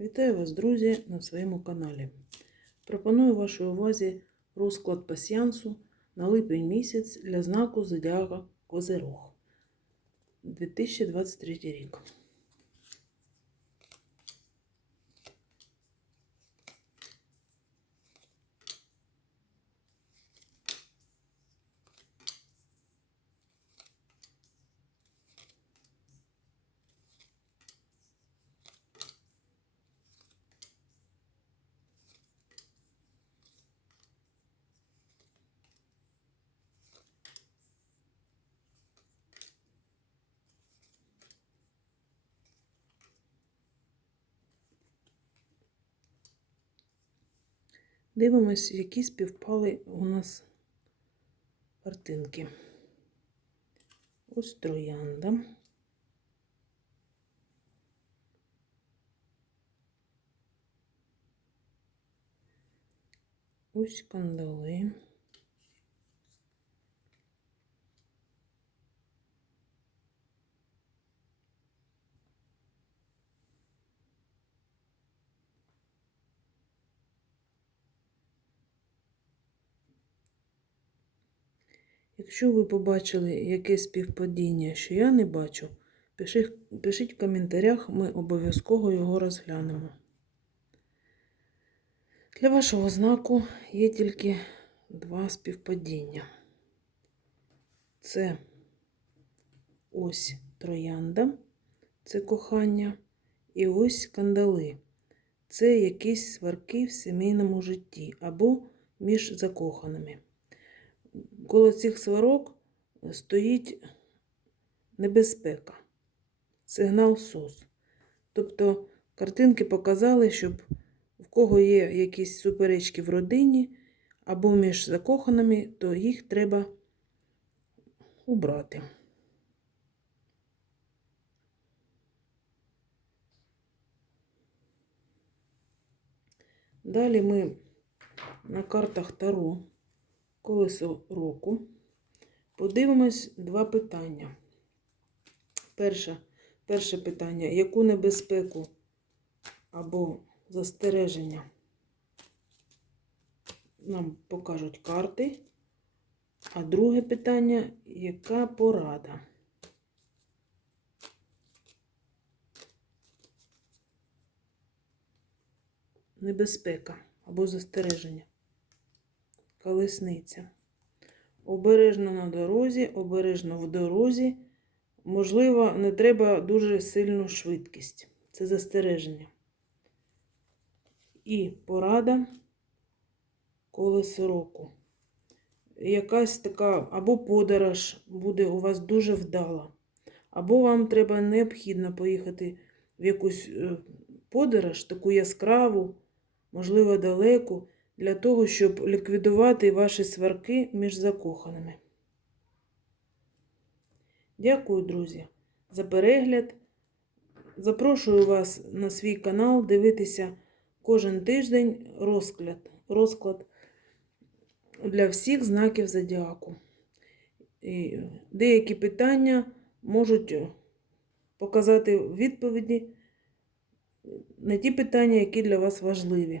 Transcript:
Вітаю вас, друзі, на своєму каналі. Пропоную вашій увазі розклад пасіянсу на липень місяць для знаку Зодіака Козирог 2023 рік. Дивимось, які співпали у нас картинки. Ось троянда. Ось кандали. Якщо ви побачили якесь співпадіння, що я не бачу, пишіть, в коментарях, ми обов'язково його розглянемо. Для вашого знаку є тільки два співпадіння. Це ось троянда, це кохання, і ось кандали. Це якісь сварки в сімейному житті або між закоханими. Коло цих сварок стоїть небезпека, сигнал СОС. Тобто картинки показали, щоб в кого є якісь суперечки в родині або між закоханими, то їх треба убрати. Далі ми на картах Таро колесо року. Подивимось два питання. Перше, перше питання: яку небезпеку або застереження нам покажуть карти? А друге питання, яка порада? Небезпека або застереження колесниця. Обережно на дорозі, обережно в дорозі. Можливо, не треба дуже сильну швидкість. Це застереження. І порада колесо року. Якась така або подорож буде у вас дуже вдала, або вам треба необхідно поїхати в якусь е, подорож, таку яскраву, можливо, далеку для того, щоб ліквідувати ваші сварки між закоханими. Дякую, друзі, за перегляд. Запрошую вас на свій канал дивитися кожен тиждень розклад, розклад для всіх знаків зодіаку. І Деякі питання можуть показати відповіді на ті питання, які для вас важливі.